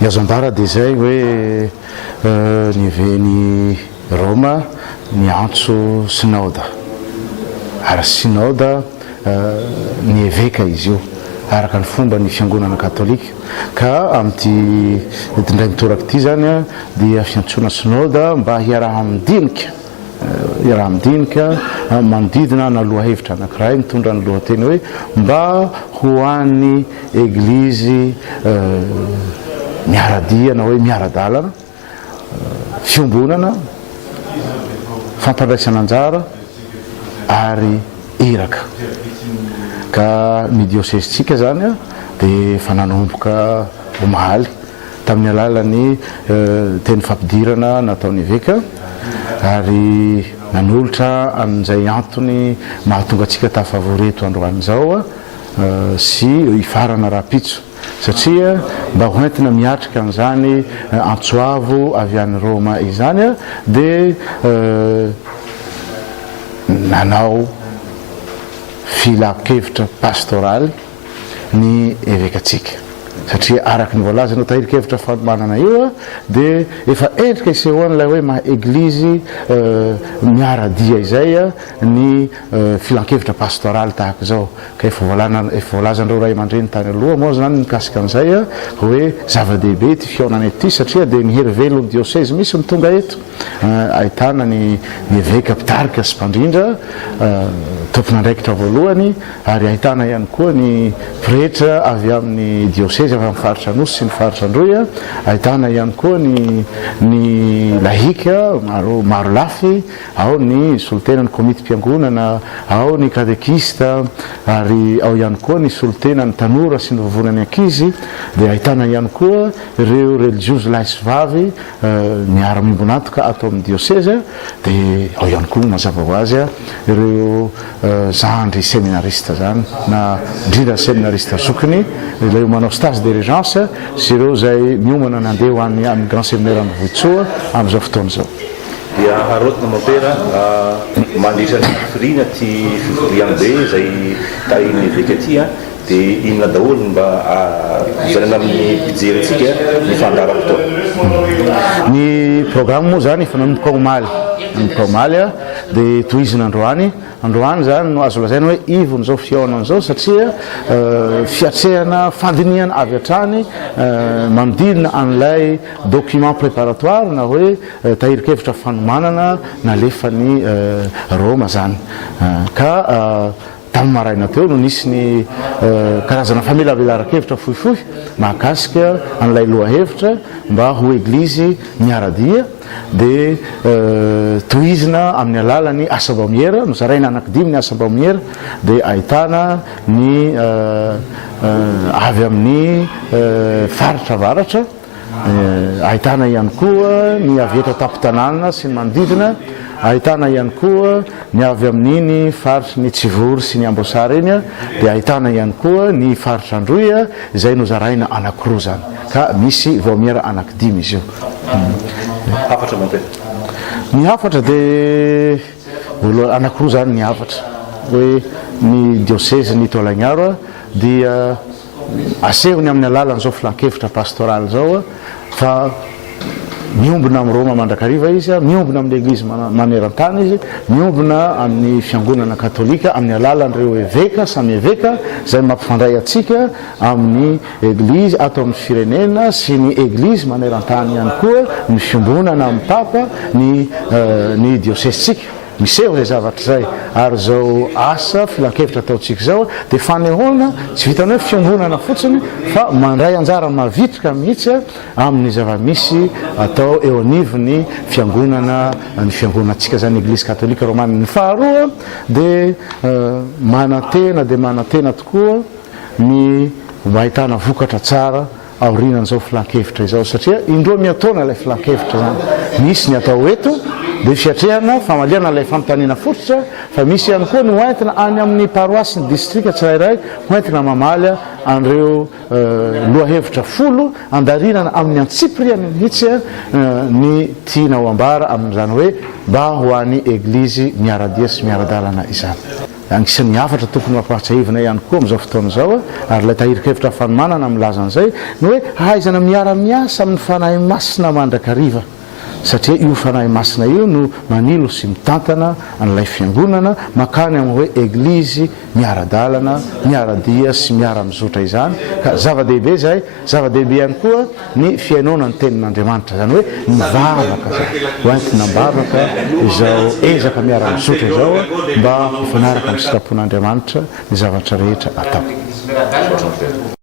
Ny azo ambara dia zay hoe niveny Roma ny antso synode ary synode ny évêque izy io araka ny fomba ny fiangonana katolika ka amin'ity indray mitoraka ity zany a dia fiantsona synode mba hiaraha-midinika manodidina na lohahevitra anankiray mitondra ny lohateny hoe mba ho an'ny eglizy miaradia na hoe miaradalana fiombonana fampandraisana anjara ary iraka ka ny diosesitsika zany a dia efa nanomboka omahaly tamin'ny alalany teny fampidirana nataon'ny évêque ary nanolotra amin'izay antony mahatonga atsika tafavoreto androany zao sy ifarana rapitso satria mba hoentina miatrika an'izany antsoavo avy any Roma izany a dia nanao filakevitra pastoraly ny évêque atsika satria araky ny voalaza anao tahirikevitra fanomanana io a dia efa endrika isehoan'ilay hoe maha eglizy miaradia izay a ny filankevitra pastoraly tahaka zao ka efa voalazandreo ray aman-dreny tany aloha moa zany mikasika an'izay a hoe zava-dehibe ty fiaonana ety satria dia ny hery velo ny dioseze misy ny tonga eto ahitana ny évêque mpitarika sy mpandrindra tompon'andraikitra voalohany ary ahitana ihany koa ny pretra avy amin'ny dioseze avy amin'ny faritra anosy sy ny faritra androy a ahitana ihany koa ny lahika maro lafy ao ny solotenany komity mpiangonana ao ny katekista ary ao ihany koa ny solotenany tanora sy ny vavonany ankizy dia ahitana ihany koa ireo religiozy lahy sy vavy miara-mimbonatoka atao amin'ny dioseze dia ao ihany koa mazava ho azy a ireo zandry séminariste zany na indrindra séminariste zokiny ilay manao stage de régence sy ireo zay miomana nandeha ho any amin'ny grand séminaire any Vohitsoa amin'izao fotoana zao dia arotina mopera mandritra ny firina ty fivoriam-be zay tahin'ny évêque aty dia inona daholo mba zanana amin'ny fijery atsika ny fandaram-potoana ny programme moa zany efa nanomboka omaly a dia tohizina androany zany no azo lazaina hoe ivony zao fiaonana zao satria fiatrehana fandiniana avy hatrany manodidina an'ilay document préparatoire na hoe tahirikevitra fanomanana nalefany Roma zany ka tamin'ny maraina teo no nisy ny karazana famelavelara-kevitra fohifohy mahakasika an'ilay lohahevitra mba ho eglizy miaradia dia tohizina amin'ny alalany asambaumiera no zaraina anankidimy ny asambaumiera dia ahitana ny avy amin'ny faritra avaratra ahitana ihany koa ny avy eto tapo-tanàna sy ny manodidina ahitana ihany koa ny avy amin'iny faritra ny Tsivory sy ny Amboasary iny a dia ahitana ihany koa ny faritra Androy a izay no zaraina anankiroa zany ka misy vaomiera anankidimy izy io hafatra monte ny hafatra dia anankiroa zany ny hafatra hoe ny dioseze ny Tolagnaro dia asehony amin'ny alalan'izao filankevitra pastoraly zao fa miombona amin'ny Roma mandrakariva izy miombona amin'ny eglizy maneran-tany izy miombona amin'ny fiangonana katolika amin'ny alalan'ireo évêque samy évêque zay mampifandray atsika amin'ny eglizy atao amin'ny firenena sy ny eglizy maneran-tany ihany koa ny fiombonana amin'ny papa ny diosesitsika miseho zay zavatra zay ary zao asa filankevitra ataotsika zao dia fanehoana tsy vitany hoe fiombonana fotsiny fa mandray anjara mavitrika mihitsy amin'ny zava-misy atao eo anivony fiangonana ny fiangonantsika zany eglizy katolika romana ny faharoa dia manatena tokoa ny mahitana vokatra tsara aorinan'izao filankevitra izao satria indroa miataona ilay filankevitra zany misy ny atao eto dia fiatrehana famaliana ilay fampitaniana fototra fa misy ihany koa ny hoentina any amin'ny paroasy ny distrika tsirairay hoentina mamaly an'ireo lohahevitra folo andarinana amin'ny antsipriany mihitsy ny tiana ho ambara amin'izany hoe mba ho an'ny eglizy miaradia sy miaradalana izany anisan'ny hafatra tokony mampahatsahivana ihany koa am'izao fotoana zao ary lay tahirikevitra fanomanana milazan'izay no hoe hahaizana miara-miasa amin'ny fanahy masina mandrakariva satria io fanahy masina io no manilo sy mitantana an'ilay fiangonana makany amin'ny hoe eglizy miara-dalana miara-dia sy miara-mizotra izany ka zava-dehibe zay zava-dehibe ihany koa ny fiainona ny tenin'andriamanitra zany hoe mivavaka hoentina mbavaka izao ezaka miara-mizotra izao mba hifanaraka amin'ny sitrapon'andriamanitra ny zavatra rehetra atao.